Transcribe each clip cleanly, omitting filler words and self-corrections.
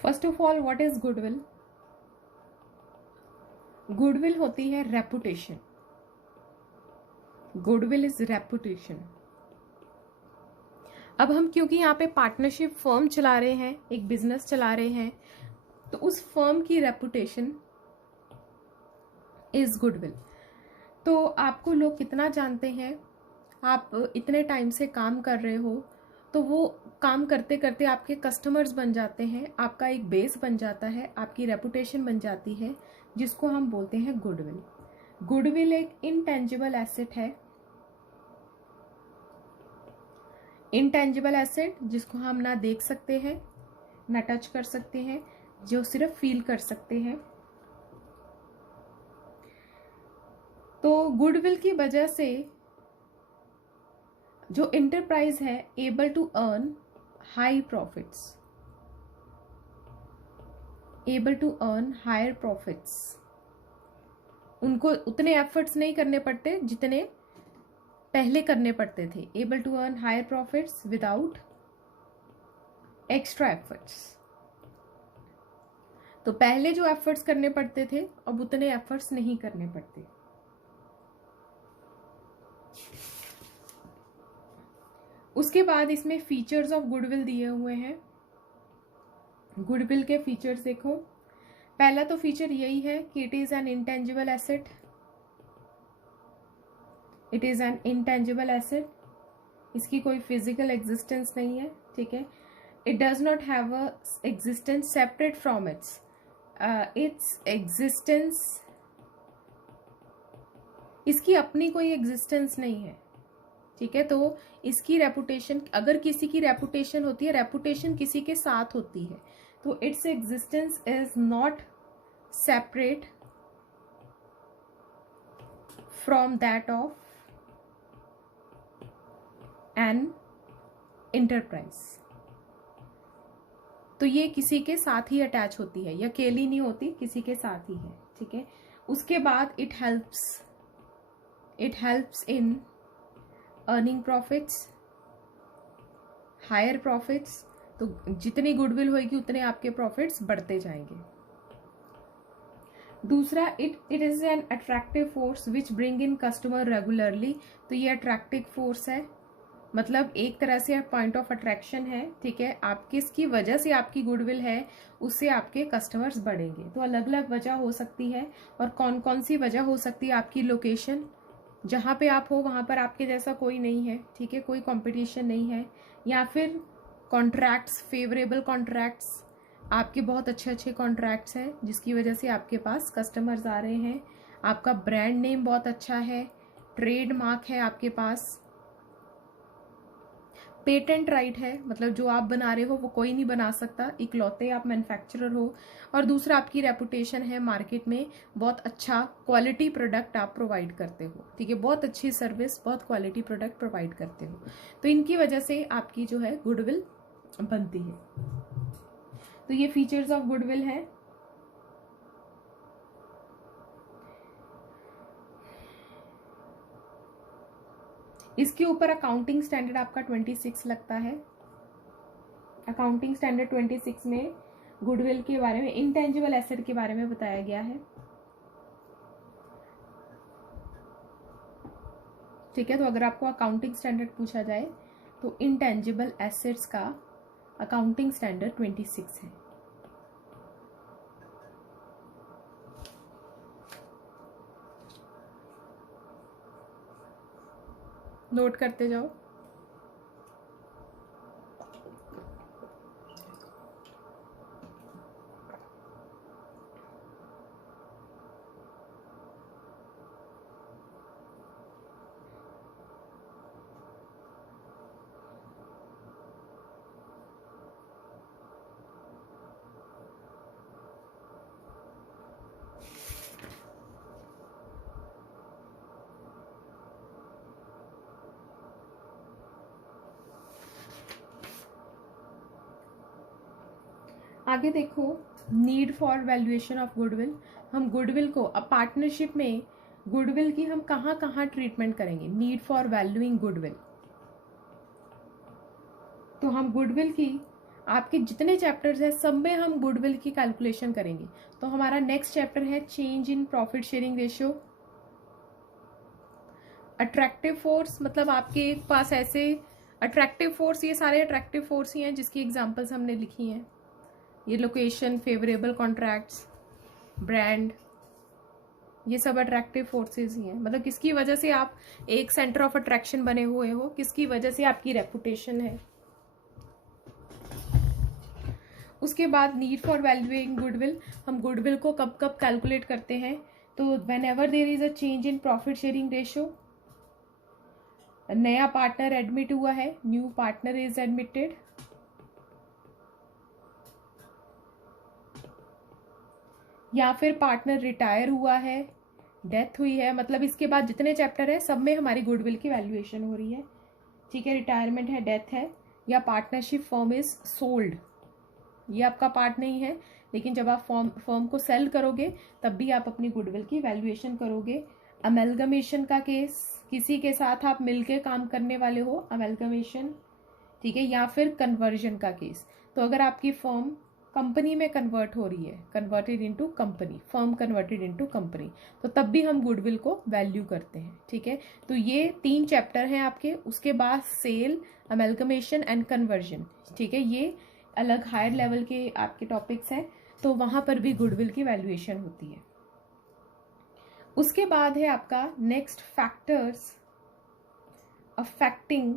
First of all, what is goodwill? Goodwill होती है reputation. Goodwill is reputation. अब हम क्योंकि यहाँ पे पार्टनरशिप फर्म चला रहे हैं, एक बिजनेस चला रहे हैं, तो उस फर्म की रेपुटेशन इज गुडविल। तो आपको लोग कितना जानते हैं, आप इतने टाइम से काम कर रहे हो, तो वो काम करते करते आपके कस्टमर्स बन जाते हैं, आपका एक बेस बन जाता है, आपकी रेपुटेशन बन जाती है, जिसको हम बोलते हैं गुडविल। गुडविल एक इनटेंजिबल एसेट है। इनटेंजिबल एसेट जिसको हम ना देख सकते हैं, ना टच कर सकते हैं, जो सिर्फ फील कर सकते हैं। तो गुडविल की वजह से जो एंटरप्राइज है able to earn high profits, able to earn higher profits. उनको उतने एफर्ट्स नहीं करने पड़ते जितने पहले करने पड़ते थे। Able to earn higher profits without extra efforts. तो पहले जो एफर्ट्स करने पड़ते थे, अब उतने एफर्ट्स नहीं करने पड़ते। उसके बाद इसमें फीचर्स ऑफ गुडविल दिए हुए हैं। गुडविल के फीचर्स देखो। पहला तो फीचर यही है कि it is an intangible asset. It is an intangible asset. इसकी कोई फिजिकल एग्जिस्टेंस नहीं है, ठीक है। It does not have a existence separate from its existence. इसकी अपनी कोई एग्जिस्टेंस नहीं है, ठीक है। तो इसकी रेपुटेशन, अगर किसी की रेपुटेशन होती है, रेपुटेशन किसी के साथ होती है, तो its existence is not separate from that of an enterprise. तो ये किसी के साथ ही अटैच होती है, या अकेली नहीं होती, किसी के साथ ही है, ठीक है। उसके बाद it helps in earning profits, higher profits. तो जितनी गुडविल होगी उतने आपके प्रॉफिट्स बढ़ते जाएंगे। दूसरा, it is an attractive force which bring in customer regularly. तो ये अट्रैक्टिव फोर्स है, मतलब एक तरह से पॉइंट ऑफ अट्रैक्शन है, ठीक है। आप किसकी वजह से आपकी गुडविल है, उससे आपके कस्टमर्स बढ़ेंगे। तो अलग अलग वजह हो सकती है, और कौन कौन सी वजह हो सकती है? आपकी लोकेशन, जहाँ पे आप हो वहाँ पर आपके जैसा कोई नहीं है, ठीक है, कोई कंपटीशन नहीं है। या फिर कॉन्ट्रैक्ट्स, फेवरेबल कॉन्ट्रैक्ट्स, आपके बहुत अच्छे अच्छे कॉन्ट्रैक्ट्स हैं जिसकी वजह से आपके पास कस्टमर्स आ रहे हैं। आपका ब्रांड नेम बहुत अच्छा है, ट्रेड मार्क है आपके पास, पेटेंट राइट है, मतलब जो आप बना रहे हो वो कोई नहीं बना सकता, इकलौते आप मैन्युफैक्चरर हो। और दूसरा, आपकी रेपुटेशन है मार्केट में, बहुत अच्छा क्वालिटी प्रोडक्ट आप प्रोवाइड करते हो, ठीक है, बहुत अच्छी सर्विस, बहुत क्वालिटी प्रोडक्ट प्रोवाइड करते हो। तो इनकी वजह से आपकी जो है गुडविल बनती है। तो ये फीचर्स ऑफ गुडविल है। इसके ऊपर अकाउंटिंग स्टैंडर्ड आपका 26 लगता है। अकाउंटिंग स्टैंडर्ड 26 में गुडविल के बारे में, इंटेंजिबल एसेट के बारे में बताया गया है, ठीक है। तो अगर आपको अकाउंटिंग स्टैंडर्ड पूछा जाए तो इंटेंजिबल एसेट्स का अकाउंटिंग स्टैंडर्ड 26 है। नोट करते जाओ। आगे देखो, need for valuation of goodwill. हम गुडविल को अब पार्टनरशिप में गुडविल की हम कहाँ कहाँ ट्रीटमेंट करेंगे, नीड फॉर वैल्यूइंग गुडविल। तो हम गुडविल की आपके जितने चैप्टर्स हैं सब में हम गुडविल की कैलकुलेशन करेंगे। तो हमारा नेक्स्ट चैप्टर है change in profit sharing ratio. Attractive force, मतलब आपके पास ऐसे अट्रैक्टिव फोर्स, ये सारे अट्रैक्टिव फोर्स ही हैं जिसकी एग्जांपल्स हमने लिखी हैं। ये लोकेशन, फेवरेबल कॉन्ट्रैक्ट्स, ब्रांड, ये सब अट्रैक्टिव फोर्सेस ही हैं। मतलब किसकी वजह से आप एक सेंटर ऑफ अट्रैक्शन बने हुए हो, किसकी वजह से आपकी रेपुटेशन है। उसके बाद नीड फॉर वैल्यूइंग गुडविल, हम गुडविल को कब कब कैलकुलेट करते हैं, तो when ever there is a change in profit sharing ratio, नया पार्टनर एडमिट हुआ है, न्यू पार्टनर इज एडमिटेड, या फिर पार्टनर रिटायर हुआ है, डेथ हुई है। मतलब इसके बाद जितने चैप्टर है सब में हमारी गुडविल की वैल्यूएशन हो रही है। ठीक है, रिटायरमेंट है, डेथ है, या पार्टनरशिप फर्म इज सोल्ड, ये आपका पार्ट नहीं है, लेकिन जब आप फर्म को सेल करोगे तब भी आप अपनी गुडविल की वैल्यूएशन करोगे। अमेलगमेशन का केस, किसी के साथ आप मिलके काम करने वाले हो, अमेलगमेशन। ठीक है, या फिर कन्वर्जन का केस, तो अगर आपकी फर्म कंपनी में कन्वर्ट हो रही है, converted into company, firm converted into company, तो तब भी हम गुडविल को वैल्यू करते हैं। ठीक है, तो ये 3 चैप्टर हैं आपके। उसके बाद सेल, अमेलगमेशन एंड कन्वर्जन। ठीक है, ये अलग हायर लेवल के आपके टॉपिक्स हैं, तो वहां पर भी गुडविल की वैल्यूएशन होती है। उसके बाद है आपका next factors affecting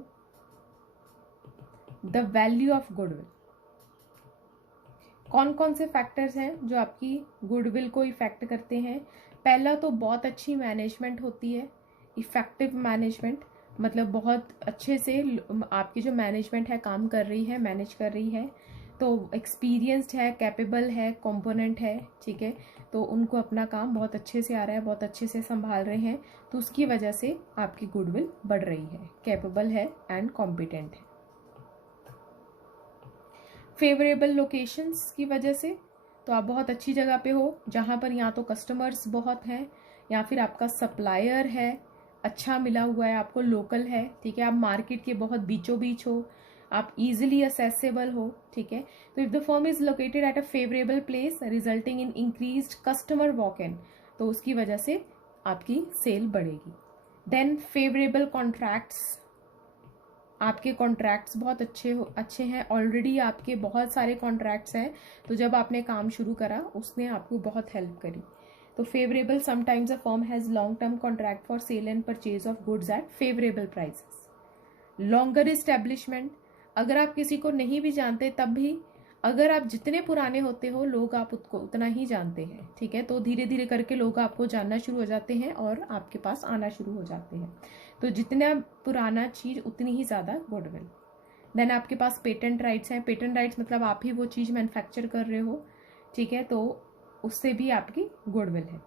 the value of goodwill. कौन कौन से फैक्टर्स हैं जो आपकी गुडविल को इफेक्ट करते हैं। पहला तो बहुत अच्छी मैनेजमेंट होती है, इफेक्टिव मैनेजमेंट, मतलब बहुत अच्छे से आपकी जो मैनेजमेंट है काम कर रही है, मैनेज कर रही है, तो एक्सपीरियंस्ड है, कैपेबल है, कॉम्पोनेंट है। ठीक है, तो उनको अपना काम बहुत अच्छे से आ रहा है, बहुत अच्छे से संभाल रहे हैं, तो उसकी वजह से आपकी गुडविल बढ़ रही है, कैपेबल है एंड कॉम्पिटेंट है। फेवरेबल लोकेशंस की वजह से, तो आप बहुत अच्छी जगह पे हो जहाँ पर या तो कस्टमर्स बहुत हैं या फिर आपका सप्लायर है अच्छा मिला हुआ है आपको, लोकल है। ठीक है, आप मार्केट के बहुत बीचों बीच हो, आप इजीली असेसेबल हो। ठीक है, तो if the firm is located at a favourable place resulting in increased customer walk in, तो उसकी वजह से आपकी सेल बढ़ेगी। देन फेवरेबल कॉन्ट्रैक्ट्स, आपके कॉन्ट्रैक्ट्स बहुत अच्छे हैं, ऑलरेडी आपके बहुत सारे कॉन्ट्रैक्ट्स हैं, तो जब आपने काम शुरू करा उसने आपको बहुत हेल्प करी। तो favourable, sometimes a firm has long term contract for sale and purchase of goods at favourable prices. Longer establishment, अगर आप किसी को नहीं भी जानते तब भी, अगर आप जितने पुराने होते हो लोग आप उसको उतना ही जानते हैं। ठीक है, तो धीरे धीरे करके लोग आपको जानना शुरू हो जाते हैं और आपके पास आना शुरू हो जाते हैं, तो जितना पुराना चीज उतनी ही ज्यादा गुडविल। देन आपके पास पेटेंट राइट्स हैं, पेटेंट राइट्स मतलब आप ही वो चीज मैन्युफैक्चर कर रहे हो। ठीक है, तो उससे भी आपकी गुडविल है।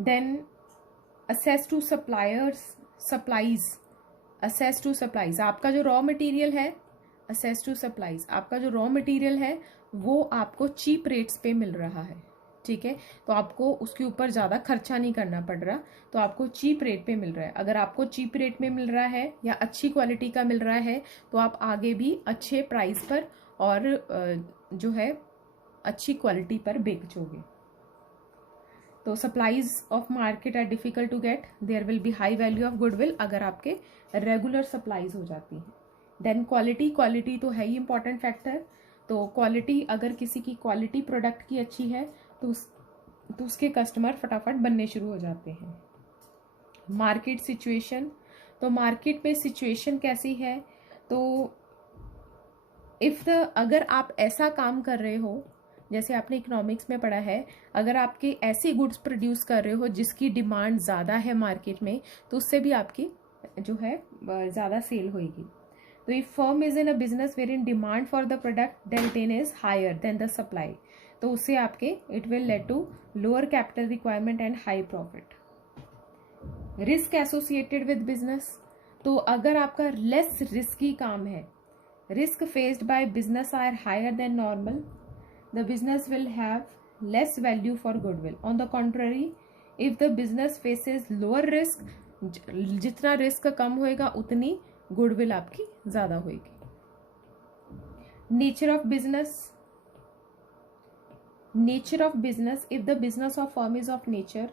Then access to supplies, access to supplies, आपका जो रॉ मटेरियल है, असेस टू सप्लाईज, आपका जो रॉ मटेरियल है वो आपको चीप रेट्स पे मिल रहा है। ठीक है, तो आपको उसके ऊपर ज्यादा खर्चा नहीं करना पड़ रहा, तो आपको चीप रेट पे मिल रहा है। अगर आपको चीप रेट में मिल रहा है या अच्छी क्वालिटी का मिल रहा है तो आप आगे भी अच्छे प्राइस पर और जो है अच्छी क्वालिटी पर बेचोगे। तो supplies of market are difficult to get, there will be high value of goodwill अगर आपके रेगुलर सप्लाईज हो जाती हैं। देन क्वालिटी तो है ही इंपॉर्टेंट फैक्टर, तो क्वालिटी, अगर किसी की क्वालिटी प्रोडक्ट की अच्छी है तो उसके कस्टमर फटाफट बनने शुरू हो जाते हैं। मार्केट सिचुएशन, तो मार्केट में सिचुएशन कैसी है, तो अगर आप ऐसा काम कर रहे हो, जैसे आपने इकोनॉमिक्स में पढ़ा है, अगर आपके ऐसी गुड्स प्रोड्यूस कर रहे हो जिसकी डिमांड ज़्यादा है मार्केट में, तो उससे भी आपकी जो है ज़्यादा सेल होगी। तो if firm is in a business where in demand for the product then is higher than the supply, तो उससे आपके it will lead to lower capital requirement and high profit. Risk associated with business, तो अगर आपका less risky काम है, risk faced by business are higher than normal, the business will have less value for goodwill. On the contrary, if the business faces lower risk, जितना risk कम होएगा उतनी goodwill आपकी ज्यादा होएगी. Nature of business, if the business of firm is of nature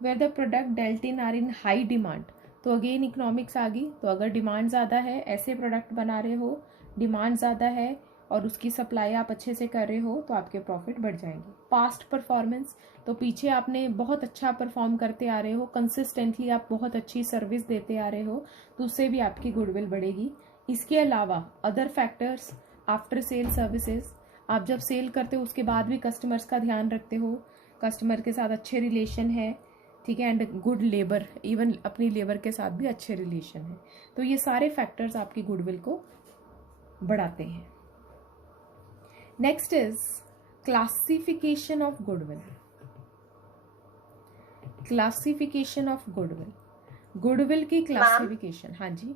where the product dealt in are in high demand, तो again economics आ गई. तो अगर डिमांड ज़्यादा है, ऐसे प्रोडक्ट बना रहे हो, डिमांड ज़्यादा है और उसकी सप्लाई आप अच्छे से कर रहे हो, तो आपके प्रॉफिट बढ़ जाएंगे. पास्ट परफॉर्मेंस, तो पीछे आपने बहुत अच्छा परफॉर्म करते आ रहे हो, कंसिस्टेंटली आप बहुत अच्छी सर्विस देते आ रहे हो, तो उससे भी आपकी गुडविल बढ़ेगी. इसके अलावा other factors, after sale services, आप जब सेल करते हो उसके बाद भी कस्टमर्स का ध्यान रखते हो, कस्टमर के साथ अच्छे रिलेशन है, ठीक है, एंड गुड लेबर, इवन अपनी लेबर के साथ भी अच्छे रिलेशन है. तो ये सारे फैक्टर्स आपकी गुडविल को बढ़ाते हैं. Next is classification of goodwill. Classification of goodwill, goodwill की क्लासिफिकेशन. हाँ जी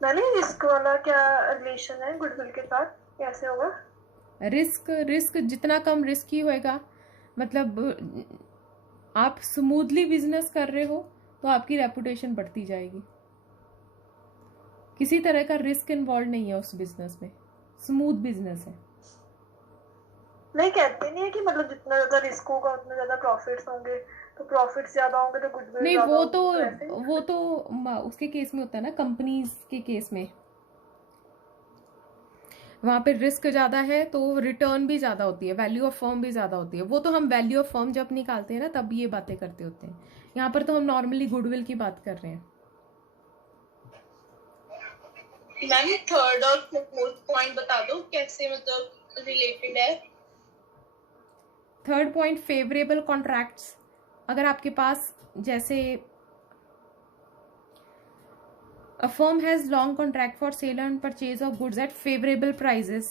मैंने रिस्क वाला क्या रिलेशन है गुडविल के साथ, कैसे होगा? रिस्क जितना कम रिस्की होएगा, मतलब आप स्मूथली बिजनेस कर रहे हो तो आपकी रेपुटेशन बढ़ती जाएगी. किसी तरह का रिस्क इन्वॉल्व नहीं है उस बिजनेस में, स्मूथ बिजनेस है. नहीं, कहते नहीं है कि मतलब जितना ज्यादा रिस्क होगा उतना ज्यादा प्रॉफिट्स होंगे, तो प्रॉफिट्स ज्यादा होंगे तो गुडविल नहीं, ज्यादा वो तो उसके केस में होता है ना, कंपनीज के केस में वहां पे रिस्क ज्यादा है तो रिटर्न भी ज्यादा होती है, वैल्यू ऑफ फर्म भी ज्यादा होती है. वो तो हम वैल्यू ऑफ फर्म जब निकालते हैं ना तब ये बातें करते होते हैं. यहाँ पर तो हम नॉर्मली गुडविल की बात कर रहे हैं. मैंने थर्ड और फोर्थ पॉइंट बता दो कैसे मतलब रिलेटेड है. Third point, favourable contracts. अगर आपके पास जैसे A firm has long contract for sale and purchase of goods at favorable prices.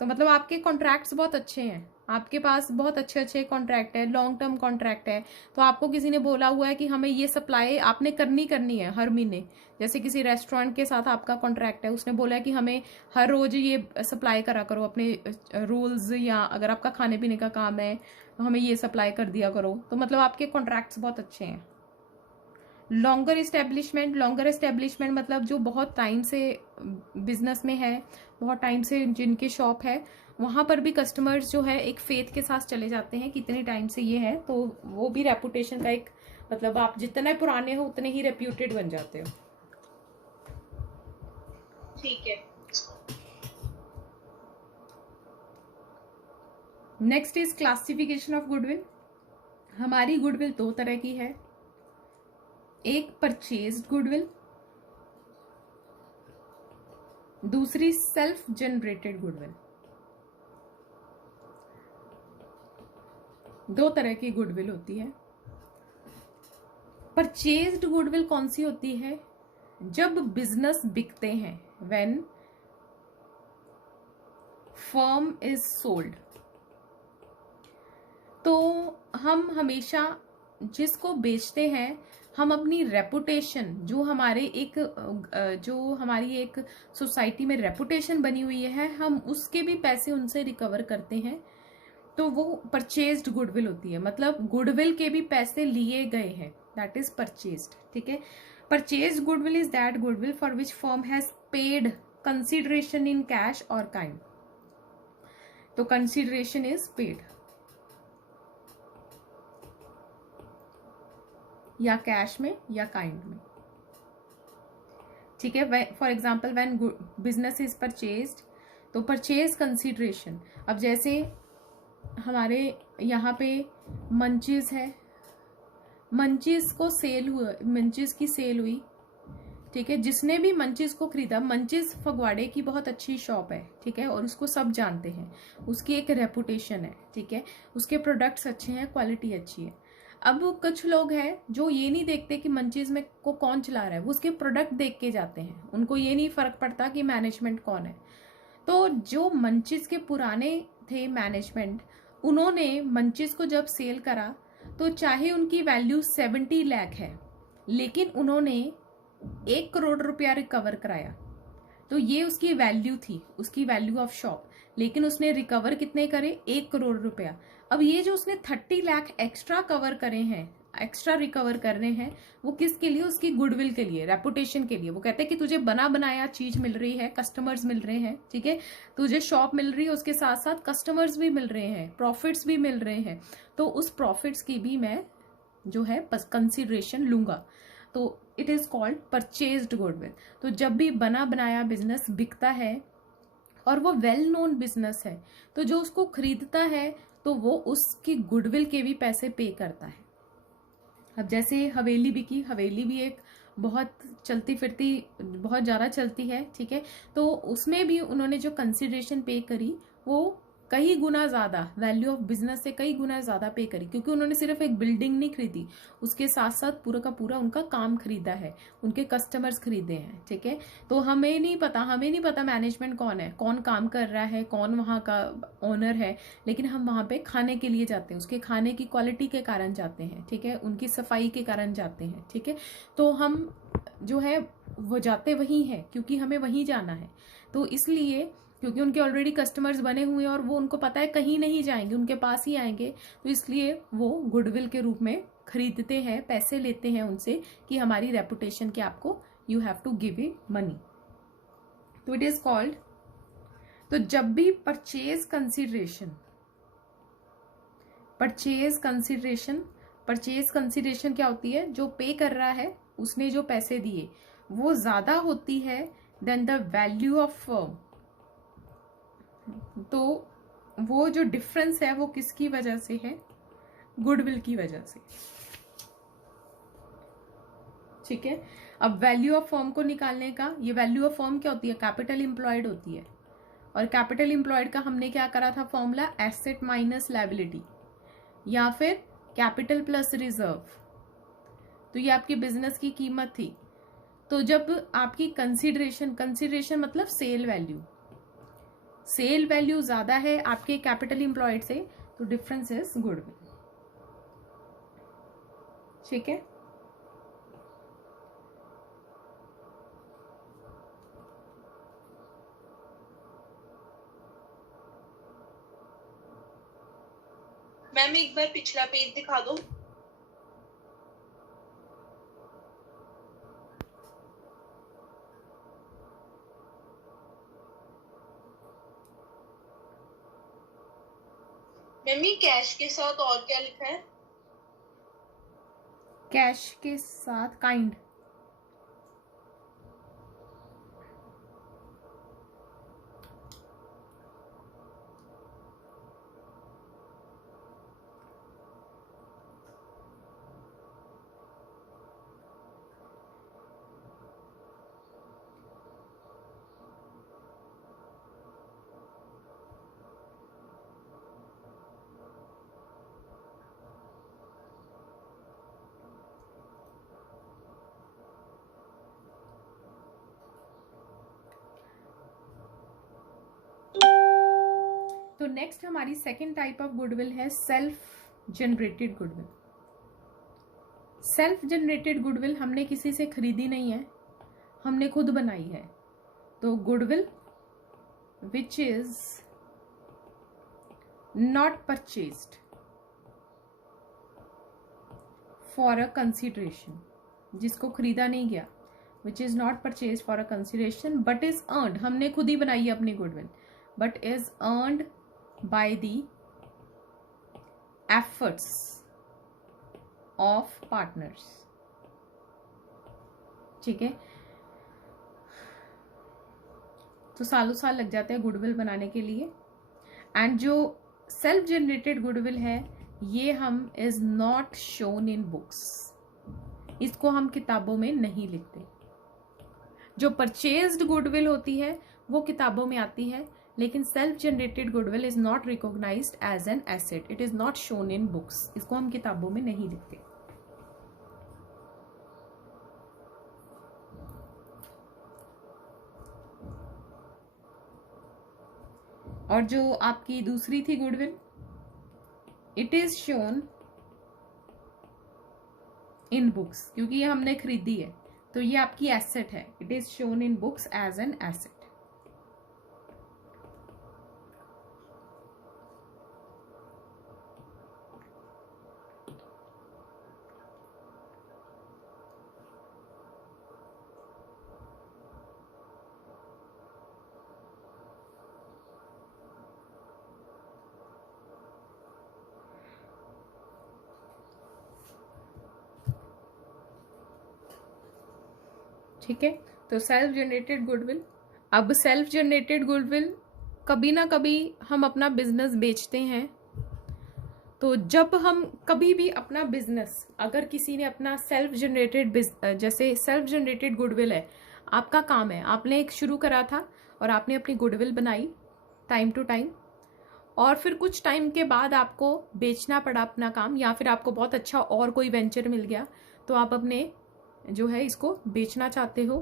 तो मतलब आपके कॉन्ट्रैक्ट्स बहुत अच्छे हैं, आपके पास बहुत अच्छे अच्छे कॉन्ट्रैक्ट है, लॉन्ग टर्म कॉन्ट्रैक्ट है. तो आपको किसी ने बोला हुआ है कि हमें ये सप्लाई आपने करनी है हर महीने. जैसे किसी रेस्टोरेंट के साथ आपका कॉन्ट्रैक्ट है, उसने बोला है कि हमें हर रोज ये सप्लाई करा करो अपने रूल्स, या अगर आपका खाने पीने का काम है तो हमें ये सप्लाई कर दिया करो. तो मतलब आपके कॉन्ट्रैक्ट्स बहुत अच्छे हैं. लॉन्गर एस्टेब्लिशमेंट मतलब जो बहुत टाइम से बिजनेस में है, बहुत टाइम से जिनके शॉप है, वहाँ पर भी कस्टमर्स जो है एक फेथ के साथ चले जाते हैं, कितने टाइम से ये है, तो वो भी रेपुटेशन का एक मतलब, आप जितने पुराने हो उतने ही रेप्यूटेड बन जाते हो. ठीक है. Next is classification of goodwill. हमारी गुडविल दो तरह की है, एक परचेज्ड गुडविल, दूसरी सेल्फ जनरेटेड गुडविल. दो तरह की गुडविल होती है. परचेज्ड गुडविल कौन सी होती है? जब बिजनेस बिकते हैं, व्हेन फर्म इज सोल्ड, तो हम हमेशा जिसको बेचते हैं, हम अपनी रेपुटेशन जो हमारी एक सोसाइटी में रेपुटेशन बनी हुई है, हम उसके भी पैसे उनसे रिकवर करते हैं. तो वो परचेज्ड गुडविल होती है, मतलब गुडविल के भी पैसे लिए गए हैं, दैट इज परचेज्ड. ठीक है. Purchased goodwill is that goodwill for which firm has paid consideration in cash और काइंड. तो कंसिडरेशन इज पेड, या कैश में या काइंड में. ठीक है. For example when business is purchased, तो परचेज कंसिडरेशन, अब जैसे हमारे यहाँ पे मंचीज है, मंचीज को सेल हुआ, मंचीज की सेल हुई. ठीक है. जिसने भी मंचीज को खरीदा, मंचीज फगवाड़े की बहुत अच्छी शॉप है, ठीक है, और उसको सब जानते हैं, उसकी एक रेपुटेशन है. ठीक है. उसके प्रोडक्ट्स अच्छे हैं, क्वालिटी अच्छी है. अब कुछ लोग हैं जो ये नहीं देखते कि मंचीज में को कौन चला रहा है, वो उसके प्रोडक्ट देख के जाते हैं, उनको ये नहीं फर्क पड़ता कि मैनेजमेंट कौन है. तो जो मंचीज के पुराने थे मैनेजमेंट, उन्होंने मंचीज को जब सेल करा, तो चाहे उनकी वैल्यू 70 लाख है, लेकिन उन्होंने 1 करोड़ रुपया रिकवर कराया. तो ये उसकी वैल्यू थी, उसकी वैल्यू ऑफ शॉप, लेकिन उसने रिकवर कितने करे, 1 करोड़ रुपया। अब ये जो उसने 30 लाख एक्स्ट्रा कवर करे हैं, एक्स्ट्रा रिकवर करने हैं, वो किसके लिए, उसकी गुडविल के लिए, रेपुटेशन के लिए। वो कहते हैं कि तुझे बना बनाया चीज मिल रही है, कस्टमर्स मिल रहे हैं, ठीक है, तुझे शॉप मिल रही है, उसके साथ साथ कस्टमर्स भी मिल रहे हैं, प्रॉफिट्स भी मिल रहे हैं, तो उस प्रॉफिट्स की भी मैं जो है कंसिडरेशन लूंगा। तो it is called purchased goodwill. तो जब भी बना बनाया बिजनेस बिकता है और वो वेल नोन बिजनेस है, तो जो उसको खरीदता है तो वो उसकी गुडविल के भी पैसे पे करता है। अब जैसे हवेली बिकी, हवेली भी एक बहुत चलती फिरती, बहुत ज़्यादा चलती है, ठीक है, तो उसमें भी उन्होंने जो कंसिडरेशन पे करी वो कई गुना ज़्यादा, वैल्यू ऑफ बिजनेस से कई गुना ज़्यादा पे करी, क्योंकि उन्होंने सिर्फ एक बिल्डिंग नहीं खरीदी, उसके साथ साथ पूरा का पूरा उनका काम खरीदा है, उनके कस्टमर्स खरीदे हैं, ठीक है। तो हमें नहीं पता मैनेजमेंट कौन है, कौन काम कर रहा है, कौन वहाँ का ओनर है, लेकिन हम वहाँ पे खाने के लिए जाते हैं, उसके खाने की क्वालिटी के कारण जाते हैं, ठीक है, उनकी सफाई के कारण जाते हैं, ठीक है। तो हम जो है वो जाते वहीं हैं क्योंकि हमें वहीं जाना है। तो इसलिए क्योंकि उनके ऑलरेडी कस्टमर्स बने हुए हैं और वो उनको पता है कहीं नहीं जाएंगे, उनके पास ही आएंगे, तो इसलिए वो गुडविल के रूप में खरीदते हैं, पैसे लेते हैं उनसे कि हमारी रेपुटेशन के आपको you have to give it money. तो इट इज कॉल्ड, तो जब भी परचेज कंसिडरेशन क्या होती है, जो पे कर रहा है उसने जो पैसे दिए वो ज्यादा होती है then the value of firm, तो वो जो डिफरेंस है वो किसकी वजह से है, गुडविल की वजह से, ठीक है। अब वैल्यू ऑफ फर्म को निकालने का, ये वैल्यू ऑफ फर्म क्या होती है, कैपिटल एम्प्लॉयड होती है, और कैपिटल एम्प्लॉयड का हमने क्या करा था फॉर्मूला, एसेट माइनस लायबिलिटी या फिर कैपिटल प्लस रिजर्व। तो ये आपकी बिजनेस की कीमत थी। तो जब आपकी कंसिडरेशन मतलब सेल वैल्यू ज्यादा है आपके कैपिटल एम्प्लॉयड से, तो डिफरेंस इज गुडविल, ठीक है। मैम एक बार पिछला पेज दिखा दो। मैम ये कैश के साथ और क्या लिखा है, कैश के साथ काइंड, तो नेक्स्ट हमारी सेकेंड टाइप ऑफ गुडविल है self generated goodwill. Self generated goodwill हमने किसी से खरीदी नहीं है, हमने खुद बनाई है। तो goodwill which is not purchased for a consideration, जिसको खरीदा नहीं गया, which is not purchase for a consideration but is earned, हमने खुद ही बनाई है अपनी goodwill, but is earned by the efforts of partners, ठीक है। तो सालों साल लग जाते हैं गुडविल बनाने के लिए। एंड जो सेल्फ जनरेटेड गुडविल है ये हम is not shown in books, इसको हम किताबों में नहीं लिखते। जो परचेज्ड गुडविल होती है वो किताबों में आती है, लेकिन self generated goodwill is not recognised as an asset, it is not shown in books, इसको हम किताबों में नहीं लिखते। और जो आपकी दूसरी थी goodwill, it is shown in books, क्योंकि ये हमने खरीदी है तो ये आपकी एसेट है, it is shown in books as an asset. ठीक है, तो सेल्फ जनरेटेड गुडविल। अब सेल्फ जनरेटेड गुडविल, कभी ना कभी हम अपना बिजनेस बेचते हैं, तो जब हम कभी भी अपना बिजनेस, अगर किसी ने अपना सेल्फ जनरेटेड, जैसे सेल्फ जनरेटेड गुडविल है, आपका काम है, आपने एक शुरू करा था और आपने अपनी गुडविल बनाई टाइम टू टाइम, और फिर कुछ टाइम के बाद आपको बेचना पड़ा अपना काम, या फिर आपको बहुत अच्छा और कोई वेंचर मिल गया, तो आप अपने जो है इसको बेचना चाहते हो,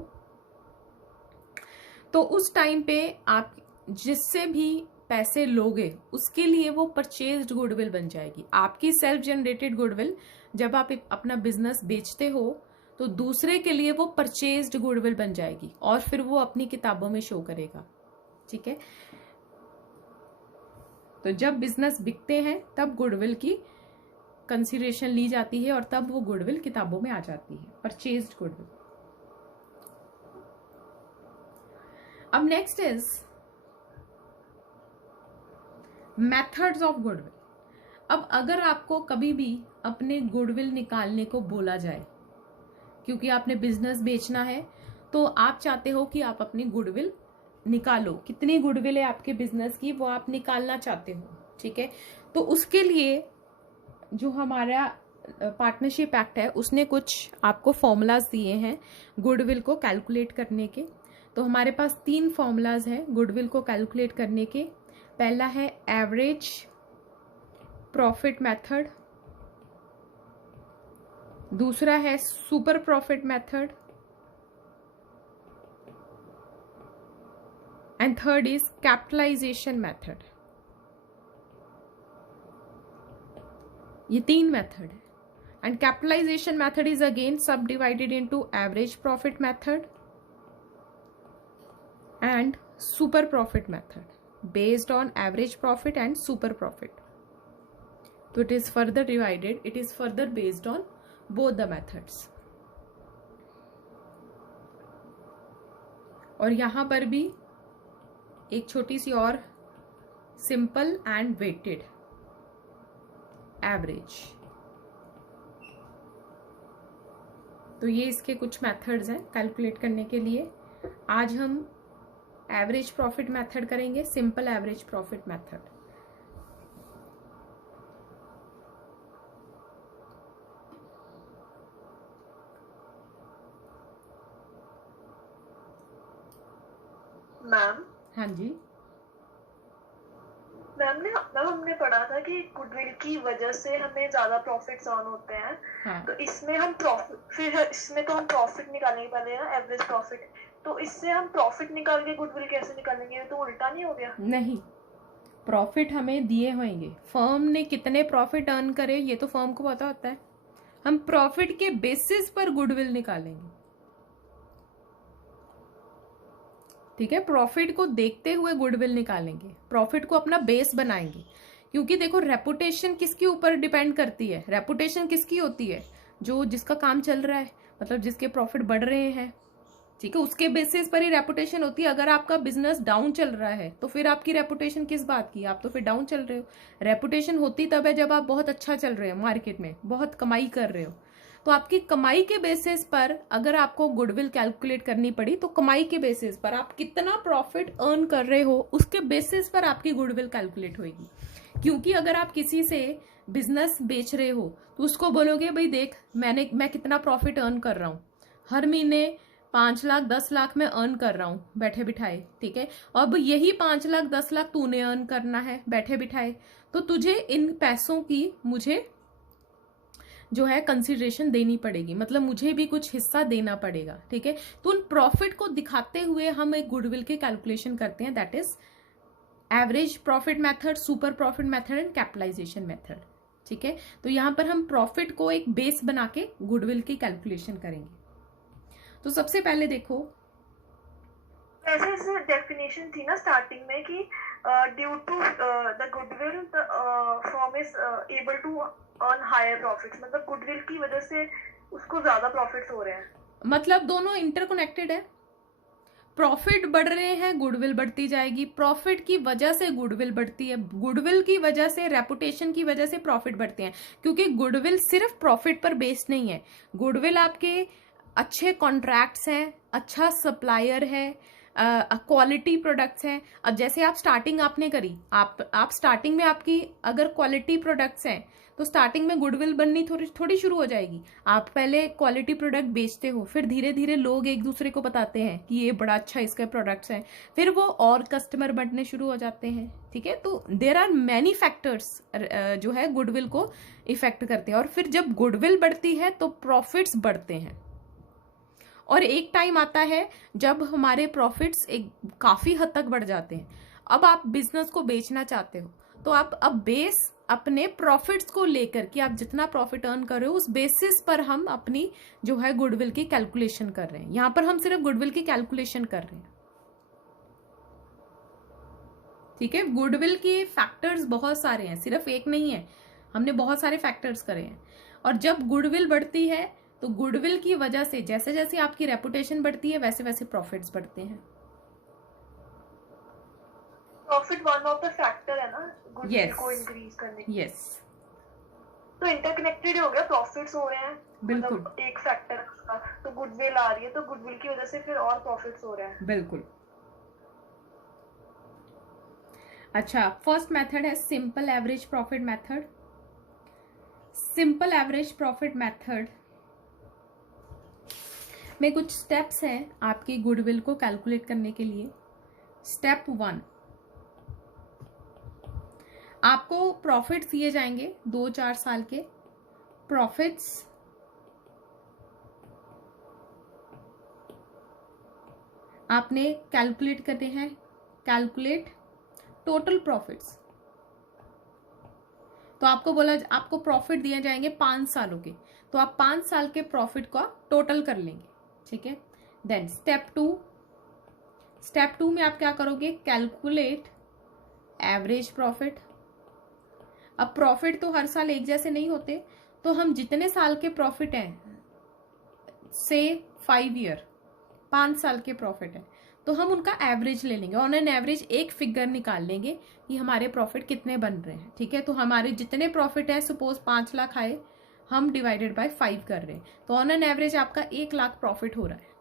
तो उस टाइम पे आप जिससे भी पैसे लोगे उसके लिए वो परचेज्ड गुडविल बन जाएगी। आपकी सेल्फ जनरेटेड गुडविल जब आप अपना बिजनेस बेचते हो तो दूसरे के लिए वो परचेज्ड गुडविल बन जाएगी और फिर वो अपनी किताबों में शो करेगा। ठीक है, तो जब बिजनेस बिकते हैं तब गुडविल की कंसीडरेशन ली जाती है और तब वो गुडविल किताबों में आ जाती है, परचेज्ड गुडविल। अब next is methods of goodwill. अब अगर आपको कभी भी अपने गुडविल निकालने को बोला जाए, क्योंकि आपने बिजनेस बेचना है, तो आप चाहते हो कि आप अपनी गुडविल निकालो, कितनी गुडविल है आपके बिजनेस की वो आप निकालना चाहते हो। ठीक है, तो उसके लिए जो हमारा पार्टनरशिप एक्ट है उसने कुछ आपको फॉर्मूलाज दिए हैं गुडविल को कैलकुलेट करने के। तो हमारे पास 3 फॉर्मूलाज हैं गुडविल को कैलकुलेट करने के। पहला है एवरेज प्रॉफिट मेथड, दूसरा है super profit method, and third is capitalisation method. ये 3 मेथड है, and capitalisation method is again subdivided into average profit method and super profit method based on average profit and super profit. So it is further divided, it is further based on both the methods. और यहां पर भी एक छोटी सी और simple and weighted average. तो ये इसके कुछ मेथड्स हैं कैलकुलेट करने के लिए। आज हम एवरेज प्रॉफिट मेथड करेंगे, simple average profit method. Ma'am, हाँ जी मैम हमने पढ़ा था कि गुडविल की वजह से हमें ज्यादा प्रॉफिट्स अर्न होते हैं। हाँ। तो इसमें हम प्रॉफिट, फिर इसमें तो हम प्रॉफिट निकालेंगे पहले ना, एवरेज प्रॉफिट। तो इससे हम प्रॉफिट निकाल के गुडविल कैसे निकालेंगे? तो उल्टा नहीं हो गया? नहीं, प्रॉफिट हमें दिए होंगे, फर्म ने कितने प्रॉफिट अर्न करे ये तो फर्म को पता होता है, हम प्रॉफिट के बेसिस पर गुडविल निकालेंगे। ठीक है, प्रॉफिट को देखते हुए गुडविल निकालेंगे, प्रॉफिट को अपना बेस बनाएंगे। क्योंकि देखो रेपुटेशन किसके ऊपर डिपेंड करती है? रेपुटेशन किसकी होती है? जो जिसका काम चल रहा है, मतलब जिसके प्रॉफिट बढ़ रहे हैं, ठीक है, उसके बेसिस पर ही रेपुटेशन होती है। अगर आपका बिजनेस डाउन चल रहा है तो फिर आपकी रेपुटेशन किस बात की? आप तो फिर डाउन चल रहे हो। रेपुटेशन होती तब है जब आप बहुत अच्छा चल रहे हो, मार्केट में बहुत कमाई कर रहे हो। तो आपकी कमाई के बेसिस पर अगर आपको गुडविल कैलकुलेट करनी पड़ी तो कमाई के बेसिस पर आप कितना प्रॉफिट अर्न कर रहे हो उसके बेसिस पर आपकी गुडविल कैलकुलेट होगी। क्योंकि अगर आप किसी से बिजनेस बेच रहे हो तो उसको बोलोगे भाई देख मैं कितना प्रॉफिट अर्न कर रहा हूँ, हर महीने 5 लाख 10 लाख में अर्न कर रहा हूं बैठे बिठाए। ठीक है, अब यही 5 लाख 10 लाख तूने अर्न करना है बैठे बिठाए, तो तुझे इन पैसों की मुझे जो है कंसिडरेशन देनी पड़ेगी, मतलब मुझे भी कुछ हिस्सा देना पड़ेगा। ठीक है, तो उन प्रॉफिट को दिखाते हुए हम एक गुडविल के कैलकुलेशन करते हैं, that is average profit method, super profit method and capitalisation method. ठीक है, तो यहां पर हम प्रॉफिट को एक बेस बना के गुडविल की कैलकुलेशन करेंगे। तो सबसे पहले देखो, ऐसे डेफिनेशन थी ना स्टार्टिंग में कि due to the goodwill the firm is able to earn higher profits, मतलब गुडविल की वजह से उसको ज्यादा प्रॉफिट्स हो रहे हैं। मतलब दोनों इंटरकनेक्टेड है, प्रॉफिट बढ़ रहे हैं गुडविल बढ़ती जाएगी, प्रॉफिट की वजह से गुडविल बढ़ती है, गुडविल की वजह से, रेपुटेशन की वजह से प्रॉफिट बढ़ते हैं। क्योंकि गुडविल सिर्फ प्रॉफिट पर बेस्ड नहीं है, गुडविल आपके अच्छे कॉन्ट्रैक्ट्स हैं, अच्छा सप्लायर है, क्वालिटी प्रोडक्ट्स हैं। अब जैसे आप स्टार्टिंग आपने करी, आप स्टार्टिंग में आपकी अगर क्वालिटी प्रोडक्ट्स हैं तो स्टार्टिंग में गुडविल बननी थोड़ी थोड़ी शुरू हो जाएगी। आप पहले क्वालिटी प्रोडक्ट बेचते हो, फिर धीरे धीरे लोग एक दूसरे को बताते हैं कि ये बड़ा अच्छा इसके प्रोडक्ट्स हैं, फिर वो और कस्टमर बढ़ने शुरू हो जाते हैं। ठीक है, तो देर आर मैनी फैक्टर्स जो है गुडविल को इफेक्ट करते हैं। और फिर जब गुडविल बढ़ती है तो प्रॉफिट्स बढ़ते हैं, और एक टाइम आता है जब हमारे प्रॉफिट्स एक काफी हद तक बढ़ जाते हैं। अब आप बिजनेस को बेचना चाहते हो तो आप अब बेस अपने प्रॉफिट्स को लेकर कि आप जितना प्रॉफिट अर्न कर रहे हो उस बेसिस पर हम अपनी जो है गुडविल की कैलकुलेशन कर रहे हैं। यहां पर हम सिर्फ गुडविल की कैलकुलेशन कर रहे हैं। ठीक है, गुडविल के फैक्टर्स बहुत सारे हैं, सिर्फ एक नहीं है, हमने बहुत सारे फैक्टर्स करे हैं। और जब गुडविल बढ़ती है तो गुडविल की वजह से जैसे जैसे आपकी रेपुटेशन बढ़ती है वैसे वैसे प्रॉफिट्स बढ़ते हैं। Profit one of the factor है ना गुडविल Yes. को इंक्रीज करने के। यस, तो इंटरकनेक्टेड हो गया, प्रॉफिट्स हो रहे हैं, बिल्कुल मतलब एक फैक्टर है उसका, तो गुडविल आ रही है, तो गुडविल की वजह से फिर और प्रॉफिट्स हो रहे हैं। बिल्कुल। अच्छा, फर्स्ट मेथड है simple average profit method. Simple average profit method में कुछ स्टेप्स हैं आपकी गुडविल को कैलकुलेट करने के लिए। स्टेप 1, आपको प्रॉफिट्स दिए जाएंगे 2-4 साल के प्रॉफिट्स। आपने कैलकुलेट करते हैं, कैलकुलेट टोटल प्रॉफिट्स। तो आपको बोला आपको प्रॉफिट दिए जाएंगे 5 सालों के, तो आप 5 साल के प्रॉफिट का टोटल कर लेंगे। ठीक है, देन स्टेप 2 में आप क्या करोगे, कैलकुलेट एवरेज प्रॉफिट। अब प्रॉफिट तो हर साल एक जैसे नहीं होते, तो हम जितने साल के प्रॉफिट हैं, से 5 ईयर 5 साल के प्रॉफिट है, तो हम उनका एवरेज ले लेंगे, ऑन एन एवरेज एक फिगर निकाल लेंगे कि हमारे प्रॉफिट कितने बन रहे हैं। ठीक है, तो हमारे जितने प्रॉफिट है, सपोज 5 लाख आए, हम डिवाइडेड बाय 5 कर रहे हैं, तो ऑन एन एवरेज आपका 1 लाख प्रॉफिट हो रहा है।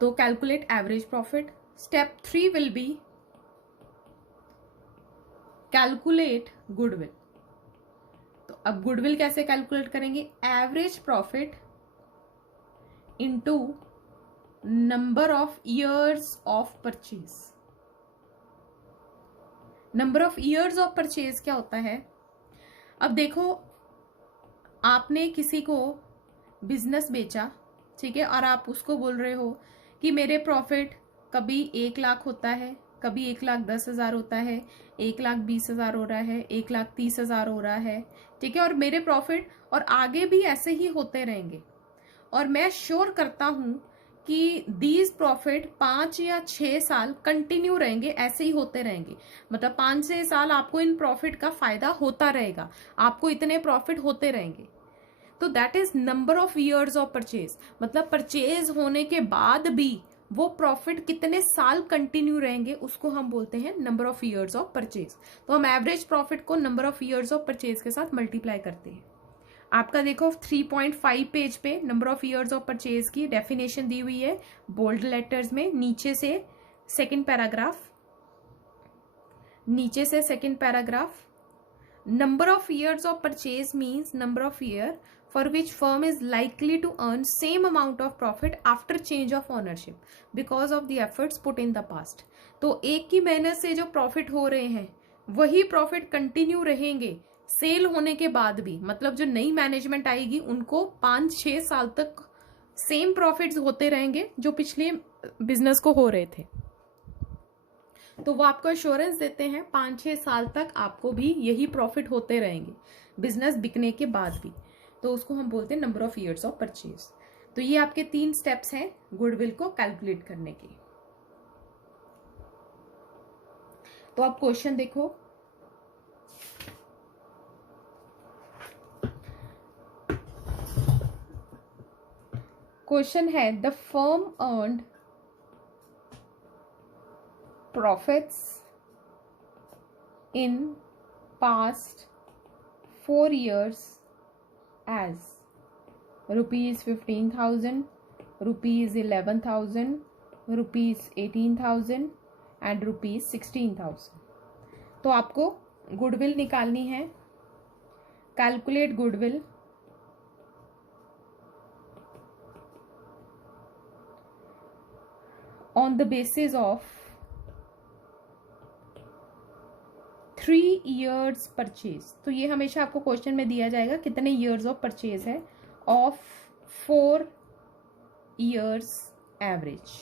तो calculate average profit. Step 3 will be calculate goodwill. तो अब गुडविल कैसे कैलकुलेट करेंगे, average profit into number of years of purchase. Number of years of purchase क्या होता है, अब देखो आपने किसी को बिजनेस बेचा, ठीक है, और आप उसको बोल रहे हो कि मेरे प्रॉफिट कभी 1 लाख होता है, कभी 1,10,000 होता है, 1,20,000 हो रहा है, 1,30,000 हो रहा है। ठीक है, और मेरे प्रॉफिट और आगे भी ऐसे ही होते रहेंगे, और मैं श्योर करता हूं कि दीज प्रॉफिट 5 या 6 साल कंटिन्यू रहेंगे, ऐसे ही होते रहेंगे। मतलब 5-6 साल आपको इन प्रॉफिट का फायदा होता रहेगा, आपको इतने प्रॉफिट होते रहेंगे। तो that is number of years of purchase. मतलब परचेज होने के बाद भी वो प्रॉफिट कितने साल कंटिन्यू रहेंगे, उसको हम बोलते हैं number of years of purchase. तो हम एवरेज प्रॉफिट को number of years of purchase के साथ मल्टीप्लाई करते हैं। आपका देखो 3.5 पेज पे number of years of purchase की डेफिनेशन दी हुई है बोल्ड लेटर्स में, नीचे से second paragraph. Number of years of purchase means number of year for which firm is likely to earn same amount of profit after change of ownership because of the efforts put in the past. तो एक की मेहनत से जो profit हो रहे हैं वही प्रॉफिट कंटिन्यू रहेंगे सेल होने के बाद भी। मतलब जो नई मैनेजमेंट आएगी उनको 5-6 साल तक सेम प्रॉफिट्स होते रहेंगे जो पिछले बिजनेस को हो रहे थे। तो वो आपको एश्योरेंस देते हैं 5-6 साल तक आपको भी यही प्रॉफिट होते रहेंगे बिजनेस बिकने के बाद भी। तो उसको हम बोलते हैं number of years of purchase. तो ये आपके 3 स्टेप्स हैं गुडविल को कैलकुलेट करने के। तो आप क्वेश्चन देखो, क्वेश्चन है the firm earned profits in past 4 years as rupees 15,000, rupees 11,000, rupees 18,000 and rupees 16,000। तो आपको गुडविल निकालनी है। Calculate goodwill. On the basis of 3 years purchase. तो ये हमेशा आपको क्वेश्चन में दिया जाएगा कितने ईयर्स ऑफ परचेज है, ऑफ 4 years एवरेज।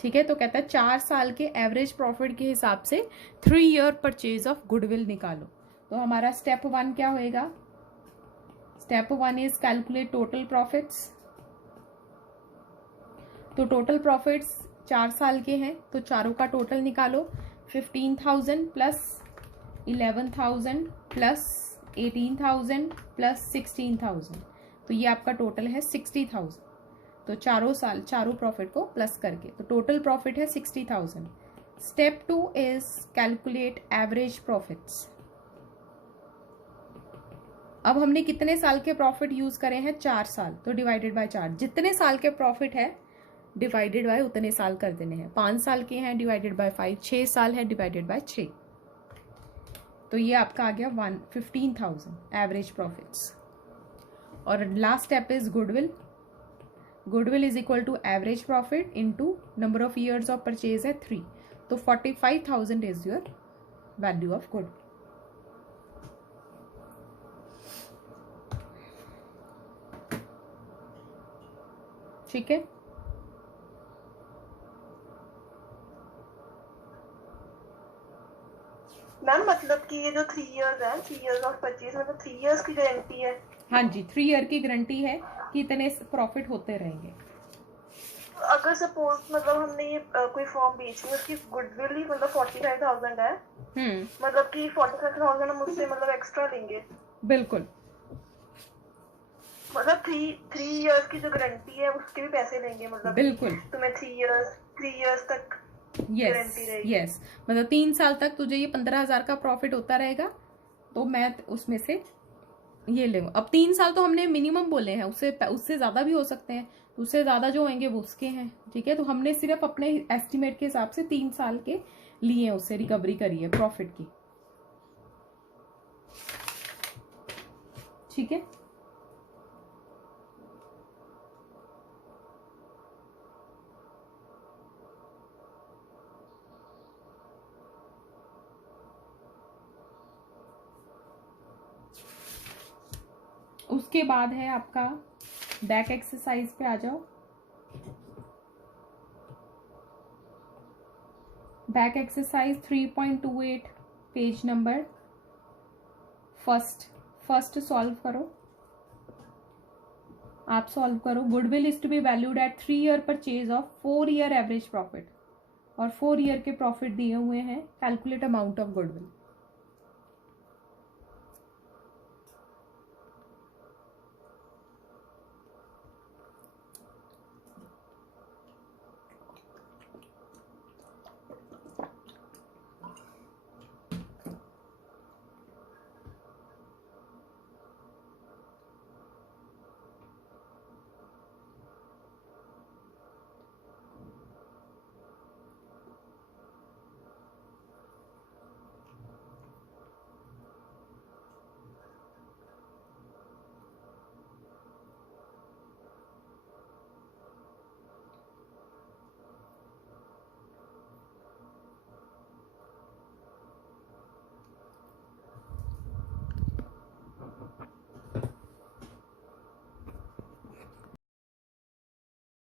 ठीक है, तो कहता है 4 साल के एवरेज प्रॉफिट के हिसाब से 3 year परचेज ऑफ गुडविल निकालो। तो हमारा स्टेप 1 क्या होएगा? Step 1 is calculate total profits. तो टोटल प्रॉफिट्स 4 साल के हैं, तो चारों का टोटल निकालो। 15,000 प्लस 11,000 प्लस 18,000 प्लस 16,000, तो ये आपका टोटल है 60,000। तो चारों साल चारों प्रॉफिट को प्लस करके तो टोटल प्रॉफिट है 60,000। Step 2 is calculate average profits. अब हमने कितने साल के प्रॉफिट यूज करे हैं? 4 साल, तो डिवाइडेड बाय 4। जितने साल के प्रॉफिट है डिवाइडेड बाय उतने साल कर देने हैं। 5 साल के हैं डिवाइडेड बाय 5, 6 साल है डिवाइडेड बाय 6। तो ये आपका आ गया 15,000 एवरेज प्रॉफिट्स। और last step is goodwill. Goodwill is equal to average profit into number of years of purchase है 3, तो 45,000 is your value of goodwill. ठीक है, मैम मतलब कि ये जो 3 years है, 3 years ऑफ परचेज, मतलब 3 years की गारंटी है? हाँ जी, 3 year की गारंटी है कि इतने प्रॉफिट होते रहेंगे। अगर सपोज मतलब हमने ये कोई फॉर्म बेची है, उसकी गुडविल ही मतलब 45,000 है, मतलब कि 45,000 हम उससे मतलब एक्स्ट्रा लेंगे? बिल्कुल। मतलब 3 years की जो गारंटी है उसके भी पैसे लेंगे? मतलब बिल्कुल, तुम्हें 3 years तक गारंटी रहेगी? यस, मतलब 3 साल तक तुझे ये 15,000 का प्रॉफिट होता रहेगा, तो मैं उसमें से ये लूंगा। अब 3 साल तो हमने मिनिमम बोले हैं, उससे ज्यादा भी हो सकते हैं, उससे ज्यादा जो होंगे वो उसके हैं। ठीक है, तो हमने सिर्फ अपने एस्टिमेट के हिसाब से 3 साल के लिए उससे रिकवरी करी है प्रॉफिट की। ठीक है, उसके बाद है आपका बैक एक्सरसाइज पे आ जाओ। Back exercise 3.28 page number first solve करो। आप सॉल्व करो। Goodwill is to be valued at 3 year purchase of 4 year average profit, और 4 year के प्रॉफिट दिए हुए हैं। Calculate amount of goodwill.